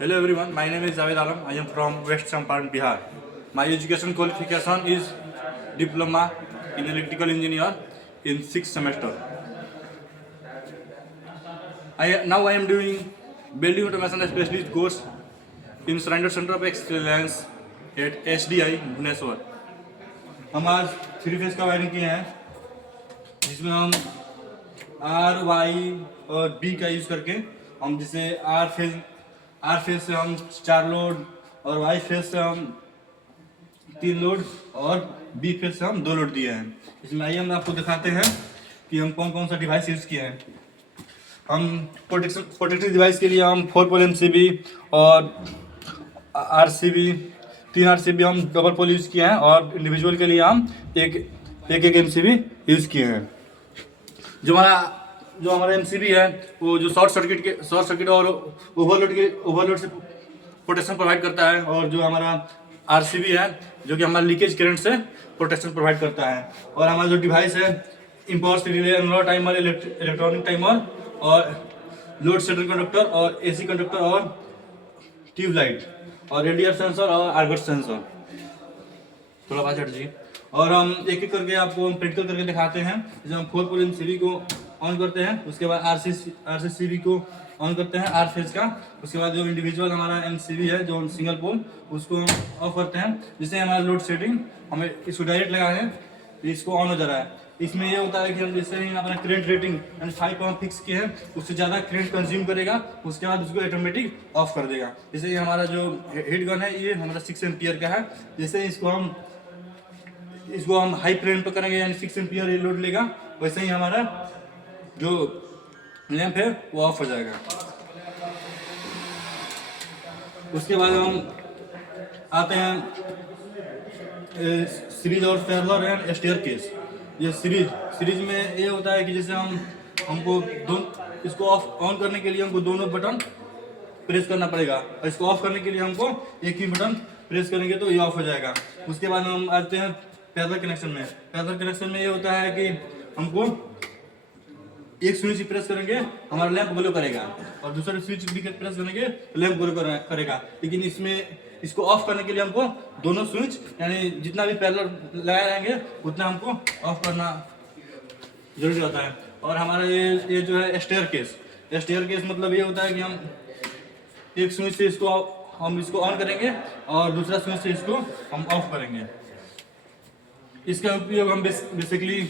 Hello everyone, my name is Javed Alam. I am from West Champaran, Bihar. My education qualification is Diploma in Electrical Engineer in 6th semester. Now I am doing Building Automation Specialist course in Surrender Center of Excellence at SDI Bhubaneswar. हम आज 3 phase का wiring किए हैं, जिसमें हम R Y और B का use करके हम जिसे आर फेज से हम 4 लोड और वाई फेज से हम 3 लोड और बी फेज से हम 2 लोड दिए हैं। इसमें आइए हम आपको दिखाते हैं कि हम कौन कौन सा डिवाइस यूज़ किए हैं। हम प्रोटेक्टिव डिवाइस के लिए हम 4 पोल MCB और RCB 3 RCB हम डबल पोल यूज़ किए हैं, और इंडिविजुअल के लिए हम एक MCB यूज़ किए हैं। जो हमारा MCB है वो जो शॉर्ट सर्किट और ओवरलोड से प्रोटेक्शन प्रोवाइड करता है, और जो हमारा RCB है जो कि हमारा लीकेज करंट से प्रोटेक्शन प्रोवाइड करता है। और हमारा जो डिवाइस है impulse relay, analog timer, electronic timer और लोड सेटल कंडक्टर और AC कंडक्टर और ट्यूबलाइट और रेडियर सेंसर और आर्गट सेंसर। थोड़ा बात जी। और हम एक एक करके आपको हम प्रैक्टिकल करके दिखाते हैं। जैसे हम 4 पोल MCB को ऑन करते हैं, उसके बाद RCCB को ऑन करते हैं आर फेज का। उसके बाद जो इंडिविजुअल हमारा MCB है जो सिंगल पोल, उसको हम ऑफ करते हैं। जिससे हमारा लोड सेटिंग हमें इसको डायरेक्ट लगाए हैं, इसको ऑन हो जा रहा है। इसमें ये होता है कि हम जैसे ही अपना करंट रेटिंग यानी 5 को हम फिक्स किए हैं, उससे ज़्यादा करंट कंज्यूम करेगा, उसके बाद उसको ऑटोमेटिक ऑफ कर देगा। जैसे ये हमारा जो हीट गन है ये हमारा 6 एम्पियर का है। जैसे इसको हम हाई फ्लेम पर करेंगे यानी 6 एम्पियर ये लोड लेगा, वैसे ही हमारा जो लैंप है वो ऑफ हो जाएगा। उसके बाद हम आते हैं सीरीज और पैरेलल एंड स्टेयरकेस। ये सीरीज में ये होता है कि जैसे हमको इसको ऑन करने के लिए हमको दोनों बटन प्रेस करना पड़ेगा, और इसको ऑफ करने के लिए हमको एक ही बटन प्रेस करेंगे तो ये ऑफ हो जाएगा। उसके बाद हम आते हैं पैरेलल कनेक्शन में। पैरेलल कनेक्शन में ये होता है कि हमको एक स्विच प्रेस करेंगे हमारा लैंप ग्लो करेगा, और दूसरा स्विच भी प्रेस करेंगे तो लैंप ग्लो करेगा। लेकिन इसको ऑफ करने के लिए हमको दोनों स्विच यानी जितना भी पैरेलल लगाए रहेंगे उतना हमको ऑफ करना जरूरी होता है। और हमारा ये जो है स्टेयर केस मतलब ये होता है कि हम एक स्विच से इसको ऑन करेंगे और दूसरा स्विच से इसको हम ऑफ करेंगे। इसका उपयोग हम बेसिकली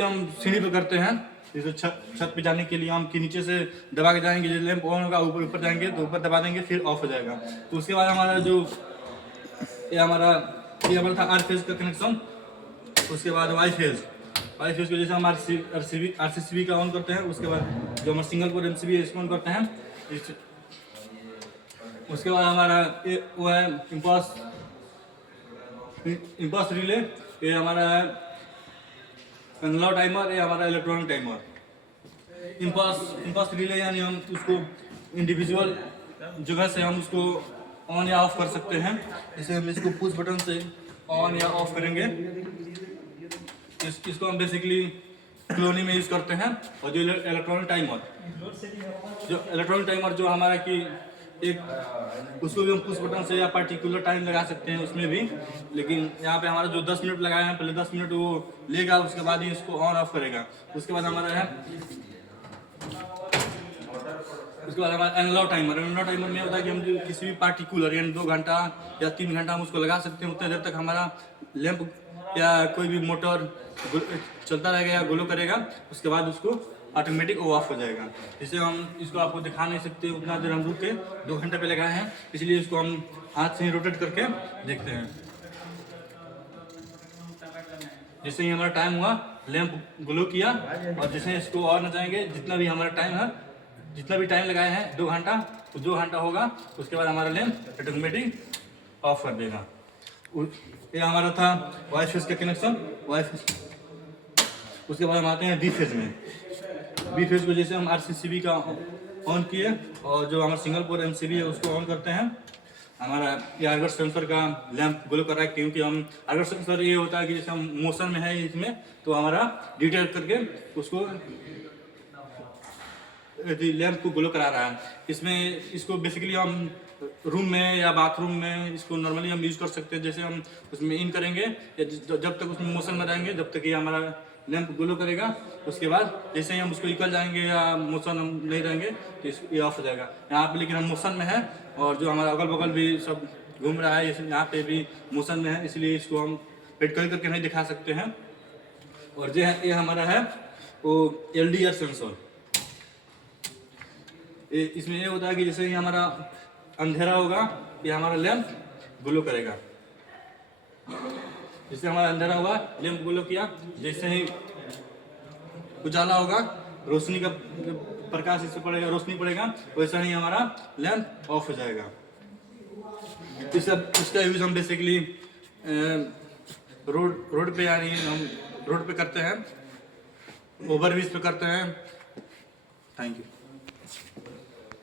हम सीढ़ी पर करते हैं। जैसे छत पे जाने के लिए हम कि नीचे से दबा के जाएंगे, जब लैंप ऑन होगा ऊपर जाएंगे तो ऊपर दबा देंगे, फिर ऑफ हो जाएगा। तो उसके बाद हमारा ये हमारा था आर फेज का कनेक्शन। उसके बाद वाई फेज को जैसे हम RCCB का ऑन करते हैं, उसके बाद जो हमारा सिंगल पोल MCB है इसको ऑन करते हैं। उसके बाद हमारा वो है इम्पल्स रिले, ये हमारा है एनालॉग टाइमर, ये हमारा इलेक्ट्रॉनिक टाइमर। इम्पल्स रिले यानी हम उसको इंडिविजुअल जगह से हम उसको ऑन या ऑफ कर सकते हैं। जैसे हम इसको पुश बटन से ऑन या ऑफ करेंगे। इसको हम बेसिकली कॉलोनी में यूज़ करते हैं। और जो इलेक्ट्रॉनिक टाइमर जो हमारा कि एक उसको भी हम पुश बटन से या पर्टिकुलर टाइम लगा सकते हैं उसमें भी। लेकिन यहाँ पे हमारा जो 10 मिनट लगाए हैं, पहले 10 मिनट वो लेगा, उसके बाद ही इसको ऑन ऑफ करेगा। उसके बाद हमारा एनालॉग टाइमर में होता है कि हम जो किसी भी पार्टिकुलर यानी 2 घंटा या 3 घंटा हम उसको लगा सकते हैं। उतने देर तक हमारा लैंप या कोई भी मोटर चलता रहेगा या ग्लो करेगा, उसके बाद उसको ऑटोमेटिक वो ऑफ हो जाएगा। जिससे हम इसको आपको दिखा नहीं सकते, उतना देर हम रुक के 2 घंटे पे लगाए हैं, इसलिए इसको हम हाथ से ही रोटेट करके देखते हैं। जैसे ही हमारा टाइम हुआ लैंप ग्लो किया, और जैसे इसको और न जाएंगे जितना भी हमारा टाइम है, जितना भी टाइम लगाए हैं 2 घंटा, तो 2 घंटा होगा, उसके बाद हमारा लैंप ऑटोमेटिक ऑफ कर देगा। ये हमारा था वाई फेज का कनेक्शन। उसके बाद हम आते हैं बी फेज में। बी फेज को जैसे हम RCCB का ऑन किए, और जो हमारा सिंगल पोल MCB है उसको ऑन करते हैं। हमारा ये आर्गट सेंसर का लैंप ग्लो कर रहा है, क्योंकि हम आर्गट सेंसर ये होता है कि जैसे हम मोशन में है इसमें, तो हमारा डिटेक्ट करके उसको लैंप को ग्लो करा रहा है। इसमें इसको बेसिकली हम रूम में या बाथरूम में इसको नॉर्मली हम यूज़ कर सकते हैं। जैसे हम उसमें इन करेंगे या जब तक उसमें मोशन में रहेंगे, जब तक ये हमारा लैंप ग्लो करेगा, उसके बाद जैसे ही हम उसको निकल जाएंगे या मोशन हम नहीं रहेंगे तो ये ऑफ हो जाएगा। यहाँ पे लेकिन हम मोशन में है और जो हमारा अगल बगल भी सब घूम रहा है, यहाँ पे भी मोशन में है, इसलिए इसको हम पेट करके नहीं दिखा सकते हैं। और जो है ये हमारा है वो LDR सेंसर। इसमें ये होता है कि जैसे ही हमारा अंधेरा होगा ये हमारा लैंप ग्लो करेगा। जैसे हमारा अंधेरा होगा लैंप ग्लो किया, जैसे ही उजाला होगा रोशनी का प्रकाश इससे पड़ेगा, रोशनी पड़ेगा, वैसा ही हमारा लैंप ऑफ हो जाएगा। इसका यूज़ हम बेसिकली रोड पे यानी हम रोड पे करते हैं, ओवरब्रिज पे करते हैं। Thank you.